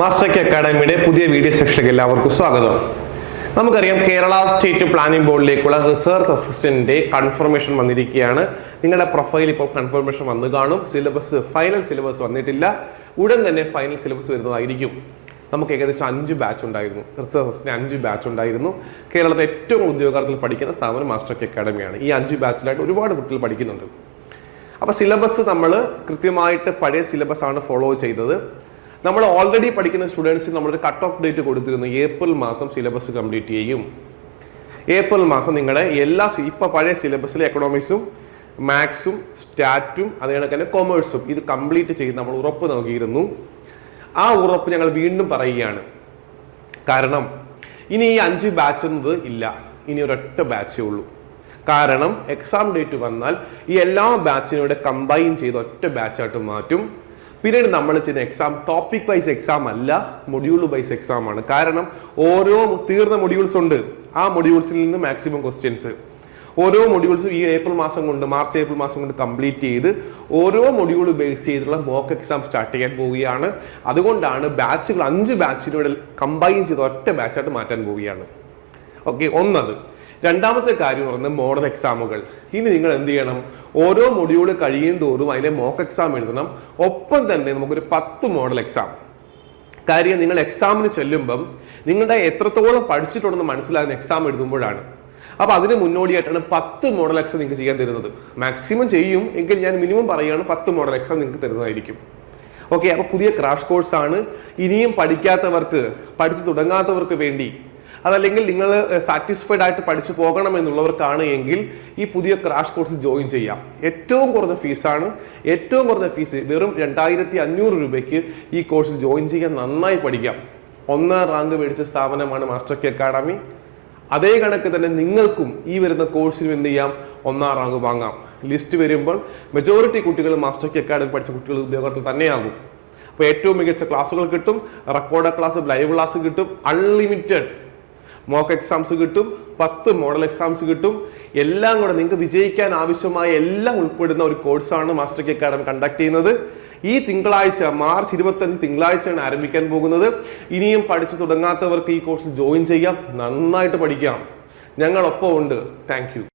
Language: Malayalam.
മാസ്റ്റർക്ക് അക്കാഡമിയുടെ പുതിയ വീഡിയോ സെക്ഷനിലേക്ക് എല്ലാവർക്കും സ്വാഗതം. നമുക്കറിയാം കേരള സ്റ്റേറ്റ് പ്ലാനിംഗ് ബോർഡിലേക്കുള്ള റിസർച്ച് അസിസ്റ്റന്റിന്റെ കൺഫർമേഷൻ വന്നിരിക്കുകയാണ്. നിങ്ങളുടെ പ്രൊഫൈൽ ഇപ്പോൾ കൺഫർമേഷൻ വന്നു കാണും. സിലബസ് ഫൈനൽ സിലബസ് വന്നിട്ടില്ല. ഉടൻ തന്നെ ഫൈനൽ സിലബസ് വരുന്നതായിരിക്കും. നമുക്ക് ഏകദേശം അഞ്ച് ബാച്ച് ഉണ്ടായിരുന്നു. റിസർച്ച് അസിസ്റ്റന്റ് അഞ്ച് ബാച്ച് ഉണ്ടായിരുന്നു. കേരളത്തിലെ ഏറ്റവും ഉദ്യോഗാർത്ഥികൾ പഠിക്കുന്ന സ്ഥാപനം മാസ്റ്റർക്ക് അക്കാഡമിയാണ്. ഈ അഞ്ച് ബാച്ചിലായിട്ട് ഒരുപാട് കുട്ടികൾ പഠിക്കുന്നുണ്ട്. അപ്പോൾ സിലബസ് നമ്മൾ കൃത്യമായിട്ട് പഴയ സിലബസ് ആണ് ഫോളോ ചെയ്തത്. നമ്മൾ ഓൾറെഡി പഠിക്കുന്ന സ്റ്റുഡൻസിന് നമ്മളൊരു കട്ട് ഓഫ് ഡേറ്റ് കൊടുത്തിരുന്നു. ഏപ്രിൽ മാസം സിലബസ് കംപ്ലീറ്റ് ചെയ്യും. ഏപ്രിൽ മാസം നിങ്ങളുടെ എല്ലാ സി- ഇപ്പൊ പഴയ സിലബസിൽ എക്കണോമിക്സും മാത്സും സ്റ്റാറ്റും അതേ കണക്ക് തന്നെ കൊമേഴ്സും ഇത് കംപ്ലീറ്റ് ചെയ്ത് നമ്മൾ ഉറപ്പ് നൽകിയിരുന്നു. ആ ഉറപ്പ് ഞങ്ങൾ വീണ്ടും പറയുകയാണ്. കാരണം ഇനി ഈ അഞ്ച് ബാച്ച് എന്നത് ഇല്ല. ഇനി ഒരൊറ്റ ബാച്ചേ ഉള്ളൂ. കാരണം എക്സാം ഡേറ്റ് വന്നാൽ ഈ എല്ലാ ബാച്ചിനും കൂടെ കമ്പൈൻ ചെയ്ത് ഒറ്റ ബാച്ചായിട്ട് മാറ്റും. പിന്നീട് നമ്മൾ ചെയ്യുന്ന എക്സാം ടോപ്പിക് വൈസ് എക്സാം അല്ല മൊഡ്യൂൾ വൈസ് എക്സാം ആണ്. കാരണം ഓരോ തീർന്ന മൊഡ്യൂൾസ് ഉണ്ട്. ആ മൊഡ്യൂൾസിൽ നിന്ന് മാക്സിമം ക്വസ്റ്റ്യൻസ് ഓരോ മൊഡ്യൂൾസും ഈ ഏപ്രിൽ മാസം കൊണ്ട് മാർച്ച് ഏപ്രിൽ മാസം കൊണ്ട് കംപ്ലീറ്റ് ചെയ്ത് ഓരോ മൊഡ്യൂൾ ബേസ് ചെയ്തിട്ടുള്ള മോക്ക് എക്സാം സ്റ്റാർട്ട് ചെയ്യാൻ പോവുകയാണ്. അതുകൊണ്ടാണ് ബാച്ചുകൾ അഞ്ച് ബാച്ചിനോട് കമ്പൈൻ ചെയ്ത് ഒറ്റ ബാച്ചായിട്ട് മാറ്റാൻ പോവുകയാണ്. ഓക്കെ ഒന്നത്. രണ്ടാമത്തെ കാര്യം പറയുന്നത് മോഡൽ എക്സാമുകൾ ഇനി നിങ്ങൾ എന്ത് ചെയ്യണം? ഓരോ മൊഡ്യൂൾ കഴിയും തോറും അതിലെ മോക്ക് എക്സാം എഴുതണം. ഒപ്പം തന്നെ നമുക്കൊരു പത്ത് മോഡൽ എക്സാം കാര്യം നിങ്ങൾ എക്സാമിന് ചെല്ലുമ്പം നിങ്ങളുടെ എത്രത്തോളം പഠിച്ചിട്ടുണ്ടെന്ന് മനസ്സിലാകുന്ന എക്സാം എഴുതുമ്പോഴാണ്. അപ്പോൾ അതിന് മുന്നോടിയായിട്ടാണ് പത്ത് മോഡൽ എക്സാം നിങ്ങൾക്ക് ചെയ്യാൻ തരുന്നത്. മാക്സിമം ചെയ്യും എങ്കിൽ ഞാൻ മിനിമം പറയുകയാണ് പത്ത് മോഡൽ എക്സാം നിങ്ങൾക്ക് തരുന്നതായിരിക്കും. ഓക്കെ അപ്പോൾ പുതിയ ക്രാഷ് കോഴ്സാണ് ഇനിയും പഠിക്കാത്തവർക്ക് പഠിച്ചു തുടങ്ങാത്തവർക്ക് വേണ്ടി അതല്ലെങ്കിൽ നിങ്ങൾ സാറ്റിസ്ഫൈഡ് ആയിട്ട് പഠിച്ചു പോകണം എന്നുള്ളവർക്കാണ് എങ്കിൽ ഈ പുതിയ ക്രാഷ് കോഴ്സിൽ ജോയിൻ ചെയ്യാം. ഏറ്റവും കുറഞ്ഞ ഫീസാണ് ഏറ്റവും കുറഞ്ഞ ഫീസ് വെറും രണ്ടായിരത്തി അഞ്ഞൂറ് രൂപയ്ക്ക് ഈ കോഴ്സിൽ ജോയിൻ ചെയ്യാൻ നന്നായി പഠിക്കാം. ഒന്നാം റാങ്ക് മേടിച്ച സ്ഥാപനമാണ് മാസ്റ്റർ കെ അക്കാഡമി. അതേ കണക്ക് തന്നെ നിങ്ങൾക്കും ഈ വരുന്ന കോഴ്സിനും എന്ത് ചെയ്യാം? ഒന്നാം റാങ്ക് വാങ്ങാം. ലിസ്റ്റ് വരുമ്പോൾ മെജോറിറ്റി കുട്ടികൾ മാസ്റ്റർ കെ അക്കാഡമി പഠിച്ച കുട്ടികൾ ഉദ്യോഗത്തിൽ തന്നെയാകും. അപ്പോൾ ഏറ്റവും മികച്ച ക്ലാസ്സുകൾ കിട്ടും. റെക്കോർഡ് ക്ലാസ് ലൈവ് ക്ലാസ് കിട്ടും. അൺലിമിറ്റഡ് മോക്ക് എക്സാംസ് കിട്ടും പത്ത് മോഡൽ എക്സാംസ് കിട്ടും. എല്ലാം കൂടെ നിങ്ങൾക്ക് വിജയിക്കാൻ ആവശ്യമായ എല്ലാം ഉൾപ്പെടുന്ന ഒരു കോഴ്സാണ് മാസ്റ്റർ കെ അക്കാഡമി കണ്ടക്ട് ചെയ്യുന്നത്. ഈ തിങ്കളാഴ്ച മാർച്ച് ഇരുപത്തഞ്ച് തിങ്കളാഴ്ചയാണ് ആരംഭിക്കാൻ പോകുന്നത്. ഇനിയും പഠിച്ചു തുടങ്ങാത്തവർക്ക് ഈ കോഴ്സിൽ ജോയിൻ ചെയ്യാം. നന്നായിട്ട് പഠിക്കാം. ഞങ്ങളൊപ്പം ഉണ്ട് താങ്ക്